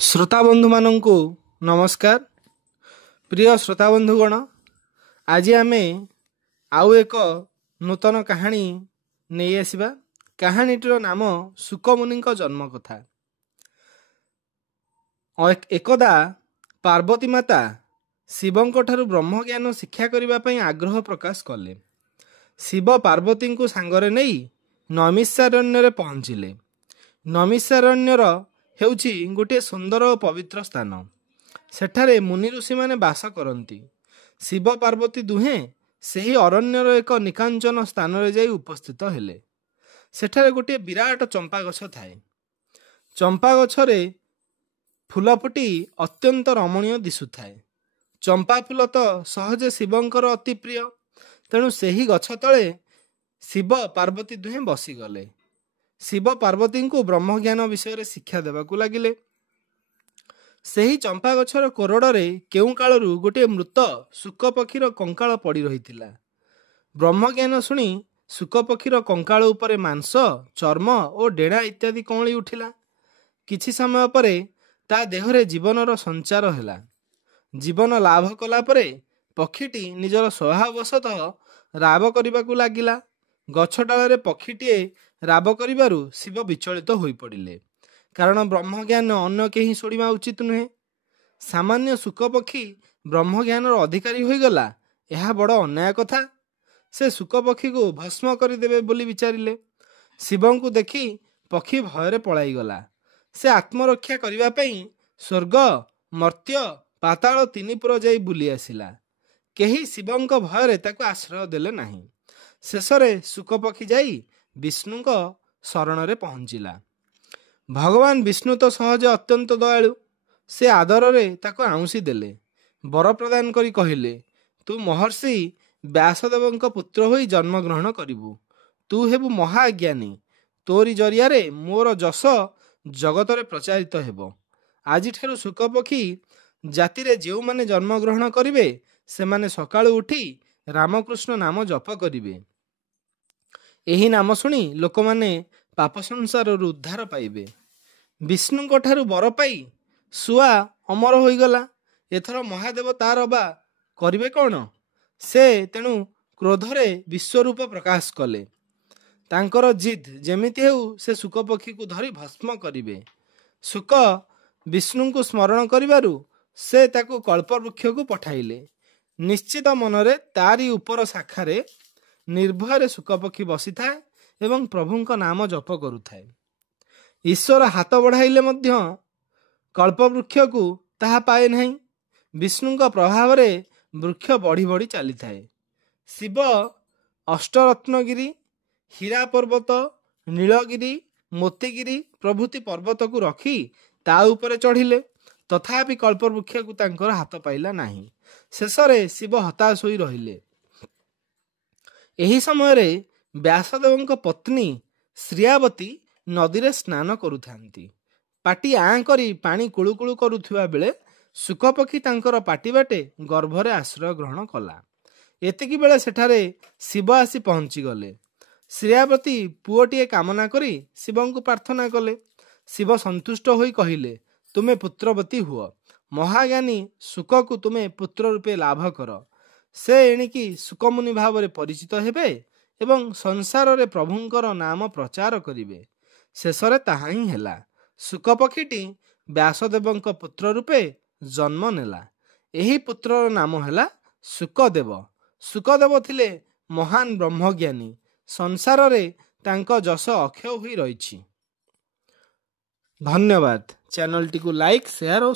श्रोता बंधु मानू नमस्कार। प्रिय श्रोता बंधुगण, आज आमे आउ एक नूतन कहानी नहीं आसिबा। कहानीटर नाम सुकमुनि जन्म कथा। एकदा पार्वती माता शिवंक ठारू ब्रह्म ज्ञान शिक्षा करने आग्रह प्रकाश कले। शिव पार्वती को सांगरे नहीं नैमिषारण्य पहुँचिले। नैमिषारण्यर हेउछि गोटे सुंदर और पवित्र स्थान। सेठारे मुनि ऋषि माने बास करती। शिव पार्वती दुहें सही अरण्यर एक निकांचन स्थान रे जाई उपस्थित हेले। सेठारे गोटे विराट चंपा गछ थाए। चंपा गछरे फूल फुटी अत्यंत रमणीय दिशुथाए। चंपा फूल तो सहजे शिवंकर अति प्रिय। तेणु सही गछ तले शिव पार्वती दुहें बसीगले। शिव पार्वती को ब्रह्म ज्ञान विषय शिक्षा देवाकू लगिले। सही चंपा गछर कोरडरे केउ कालरू गोटे मृत शुक पक्षीर कंकाल पड़ी रहिथिला। ब्रह्म ज्ञान शुणी शुक पक्षीर कंकाल उपरे मांस, चर्म और डेणा इत्यादि कौली उठिला। किछि समय परे ता देहरे जीवनर संचार हैला। जीवन लाभ कला परे पक्षीटी निजर स्वभाववशतः राब करबाकू लागिला। गछ डालरे पक्षीटीए राब करिबारु शिव विचलित होई पड़िले। कारण ब्रह्म ज्ञान अन्य केही शुणिबा उचित नुहे। सामान्य शुक पक्षी ब्रह्म ज्ञानर अधिकारी होईगला, यह बड़ अन्याय कथा। से शुक पक्षी को भस्म करदेवे बोली विचारिले। शिव को देखी पक्षी भୟରେ पलाईगला। से आत्मरक्षा करबा पई स्वर्ग, मर्त्य, पाताल तीनिपुर जाई बुली आसिला। केही शिवंक भୟରେ ताको आश्रय देले नाही। शेषरे शुक पक्षी जाई विष्णु शरण रे पहुंचिला। भगवान विष्णु तो सहजे अत्यंत दयालु। से आदर रे ताको आउंसी देले। वर प्रदान करी कहिले, तू महर्षि व्यासदेवंक पुत्र होई जन्म ग्रहण करिबु। तू हेबु महाज्ञानी। तोरी जरिया रे मोर जस जगत रे प्रचारित हेबो। आजि ठारु शुक पक्षी जाति रे जेउ माने जन्म ग्रहण करिवे से माने सकाळु उठी रामकृष्ण नाम जप करिवे। एही नाम शुणी लोक माने पाप संसार उद्धार पाइबे। विष्णु ठारू वर पाई सुआ अमर होईगला। एथर महादेव तार बा करिवे कौन? से तेणु क्रोधरे विश्वरूप प्रकाश कले। तांकर जिद जेमिति हेउ से शुक पक्षी को धरी भस्म करिवे। शुक विष्णु को स्मरण करिबारु से ताकू कल्पवृक्ष को पठाइले। निश्चित मनरे तारी उपर शाखारे निर्भय शुक पक्षी बसी थाए एवं प्रभुंक नाम जप करुथाए। ईश्वर हाथ बढ़ाइले मध्य कल्पवृक्ष को ताहा पाए नहीं। विष्णुंक प्रभाव रे वृक्ष बढ़ी बढ़ी चली थाए। शिव अष्टरत्नगिरी, हीरा पर्वत, नीलगिरी, मोतीगिरी प्रभृति पर्वत को रखी ता उपरे चढ़िले, तथापि कल्पवृक्ष को तांकर हाथ पाइला नाही। शेषरे शिव हताश होई रहिले। एही समय रे व्यासदेवंक पत्नी श्रियावती नदी रे स्नान करुथांती। पाटी आँ करी पानी कुळुकुळु करुथिबा बेले शुक पक्षी तांकर पाटी बाटे गर्भरे आश्रय ग्रहण कला। एतिकी बेले सेठारे शिव आसी पहुंची गले। श्रियावती पुओटीए कामना करी शिवंकु प्रार्थना कले। शिव संतुष्ट होई कहिले, तुमे पुत्रवती हुओ। महाज्ञानी शुक को तुमे पुत्र रूपे लाभ कर। से एणिकी सुकमुनि भाव रे परिचित हेबे एवं संसार रे प्रभुंकर नाम प्रचार करिवे। शेषरे ताहा ही हेला। शुक पक्षीटी व्यासदेवंक पुत्र रूपे जन्म नेला। एही पुत्रर नाम हेला शुकदेव। शुकदेव थिले महान ब्रह्मज्ञानी। संसार रे तांको जस अक्षय होई रहिछि। धन्यवाद। चैनल टी को लाइक, शेयर और